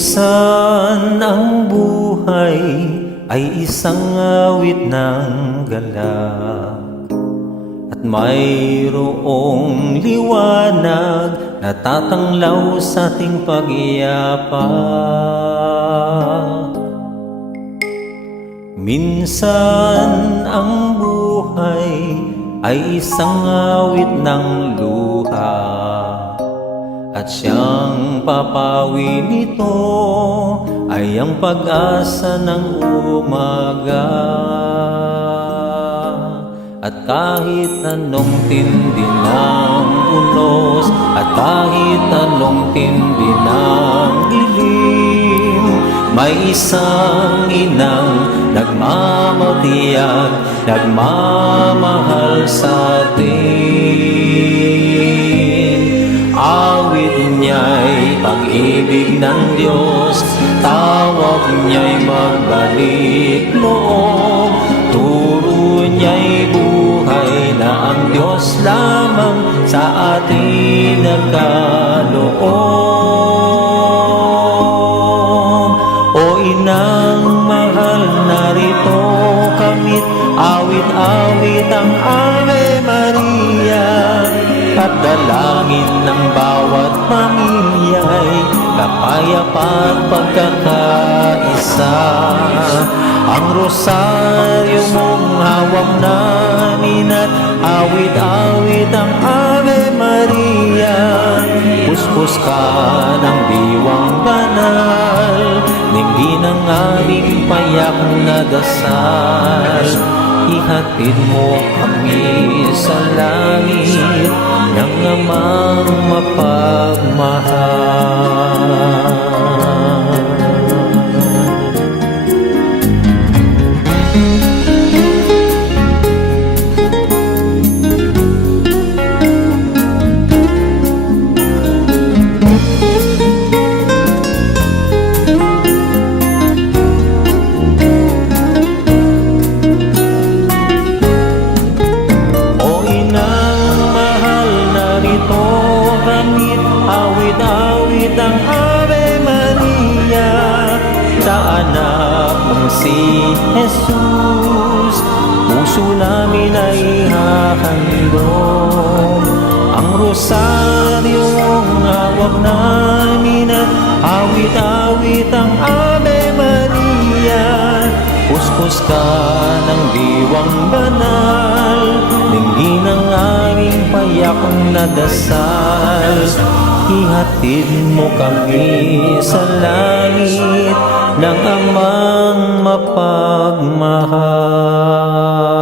Minsan ang buhay ay isang awit ng galak, at mayroong liwanag na tatanglaw sa ating pag-iyapak. Minsan ang buhay ay isang awit ng luha, at siyang papawi nito ay ang pag-asa ng umaga. At kahit anong tindi ng unos, at kahit anong tindi ng dilim, may isang inang nagmamatiyag, nagmamahal sa atin. Awit niya'y pag-ibig ng Diyos, tawag niya'y magbalik loob, turo niya'y buhay na ang Diyos lamang sa atin nagkaloob. O inang mahal, narito kamit, awit-awit ang Ave Maria, at dalangin ng bawat pamilya'y kapayapa at pagkakaisa. Ang rosaryo mong hawak namin, at awit-awit ang Ave Maria. Puspos ka ng diwang banal, dinggin ang aming payak na dasal. Ihatid mo kami sa langit ng amang mapagmahal. Awit-awit ang Ave Maria sa anak mong si Jesus. Puso namin ay hahandog, ang rosaryong hawak namin, at awit-awit ang Ave Maria. Puspos ka ng diwang banal, dinggin ang aming payak na dasal. Ihatid mo kami sa langit ng amang mapagmahal.